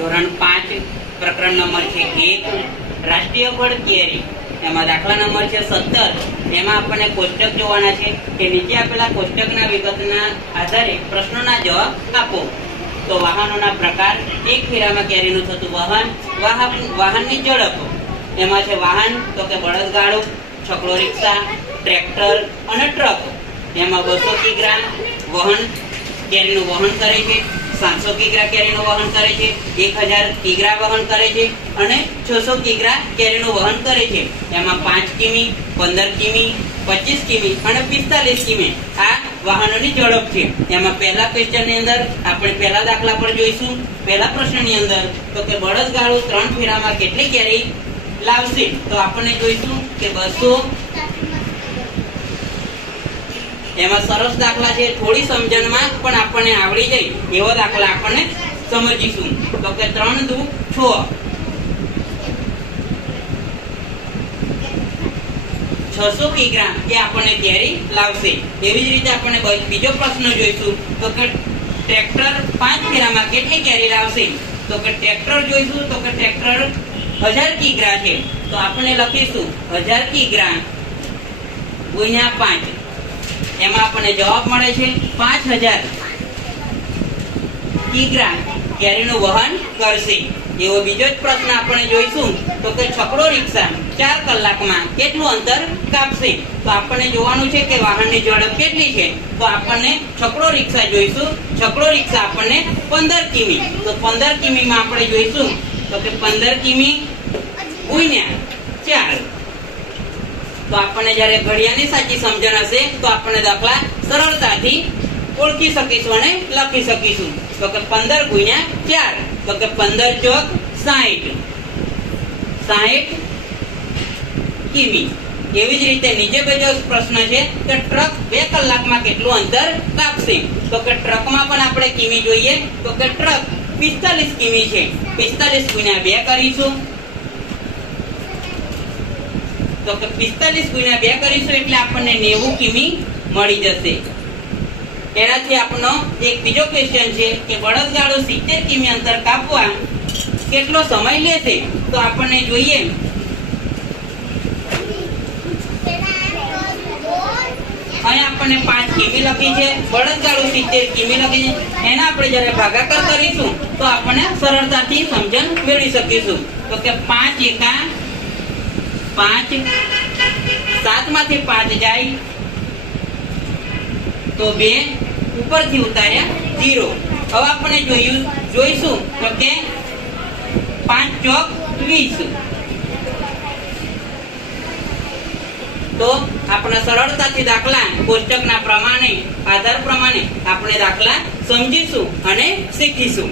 ધોરણ 5 પ્રકરણ નંબર છે 1 રાષ્ટ્રીય ફળ કેરી। એમાં દાખલા નંબર છે 17। એમાં આપણને કોષ્ટક જોવાના છે કે નીચે આપેલા કોષ્ટકના વિગતના આધારે પ્રશ્નોના જવાબ આપો। તો વાહનોના પ્રકાર, એક ફેરામાં કેરીનું થતું વહન, વાહનની ઝડપ। એમાં છે વાહન તો કે બળદગાડું, છકડો રિક્ષા, ટ્રેક્ટર અને ટ્રક। એમાં 200 કિગ્રા વહન કેરીનું વહન કરે છે, 700 કિગ્રા કેરીનું વહન કરે છે, 1000 કિગ્રા વહન કરે છે અને 600 કિગ્રા કેરીનું વહન કરે છે। એમાં 5 કિમી, 15 કિમી, 25 કિમી અને 45 કિમી આ વાહનોની ઝડપ છે। એમાં પહેલા ક્વેશ્ચનની અંદર આપણે પહેલા દાખલા પર જોઈશું। પહેલા પ્રશ્નની અંદર તો કે બળદગાડું 3 ફેરામાં કેટલી કેરી લાવશે? તો આપણે જોઈશું કે 200। એમાં સરસ દાખલા છે, થોડી સમજણમાં પણ આપણને આવડી જાય એવો દાખલા આપણને સમજીશું। તો કે 3 દુ 6, 600 કિગ્રા એ આપણને કેરી લાવશે। એવી જ રીતે આપણે બીજો પ્રશ્ન જોઈશું તો કે ટ્રેક્ટર 5 ફેરામાં કેટલી કેરી લાવશે? તો કે ટ્રેક્ટર જોઈશું તો કે ટ્રેક્ટર 1000 કિગ્રા છે, તો આપણે લખીશું 1000 કિગ્રા ગુણ્યા 5। એમાં આપણને જવાબ મળે છે 5000 કિગ્રા કેરીનું વહન કરશે। એવો બીજો જ પ્રશ્ન આપણે જોઈશું તો કે છકડો રિક્ષા 4 કલાકમાં કેટલું અંતર કાપશે? તો આપણને જોવાનું છે કે વાહનની ઝડપ કેટલી છે, તો આપણને છકડો રિક્ષા જોઈશું। છકડો રિક્ષા આપણને 15 કિમી, તો 15 કિમીમાં આપણે જોઈશું તો કે 15 કિમી ગુણ્યા 4। તો આપણને જ્યારે ઘડિયાળની સાચી સમજણ હશે તો આપણે દાખલા સરળતાથી ઓળખી શકીશું અને લખી શકીશું। તો કે 15 ગુણ્યા 4 તો કે 15 ચોક 60 કિમી। એવી જ રીતે નીચે બીજો પ્રશ્ન છે કે ટ્રક 2 કલાકમાં કેટલું અંતર કાપશે? તો કે ટ્રકમાં પણ આપણે કિમી જોઈએ તો કે ટ્રક 45 કિમી છે, 45 ગુણ્યા 2 કરીશું તો કે 45 ગુણ્યા 2 કરીશું એટલે આપણને 90 કિમી મળી જશે। એનાથી આપણો એક બીજો ક્વેશ્ચન છે કે બળદગાડું 70 કિમી અંતર કાપવા કેટલો સમય લેશે? તો આપણને જોઈએ અહીં આપણને 5 કિમી લખી છે, બળદગાડું 70 કિમી લખી છે, એના આપણે જ્યારે ભાગાકાર કરીશું તો આપણને સરળતાથી સમજણ મેળવી શકીશું। તો કે 5 એકા 5, 7 માંથી 5 જાય તો 2 ઉપરથી ઉતાર્યા 0। હવે આપણે જોઈશું તો કે 5 ચોક 20। તો આપણે સરળતાથી દાખલા કોષ્ટકના પ્રમાણે આધાર પ્રમાણે આપણે દાખલા સમજીશું અને શીખીશું।